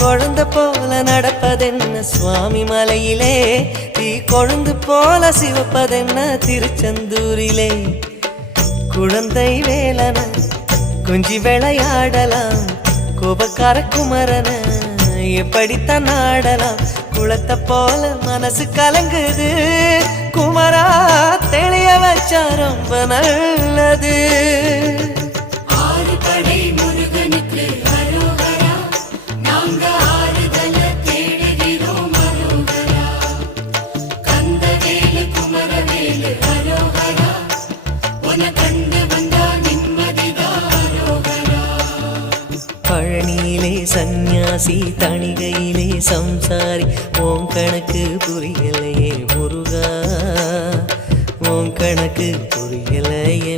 குழந்தை போல நடப்பதென்ன சுவாமி மலையிலே, தீ கொழுந்து போல சிவப்பதென்ன திருச்செந்தூரிலே. குழந்தை வேலன குஞ்சி விளையாடலாம், கோபக்கார குமரன எப்படித்தான் ஆடலாம். குளத்தை போல மனசு கலங்குது, குமரா தெளிய வச்சா ரொம்ப நல்லது. பழனியிலே சந்நியாசி, தணிகையிலே சம்சாரி, ஓம் கணக்கு புரியலையே முருகா, ஓம் கணக்கு புரியலையே.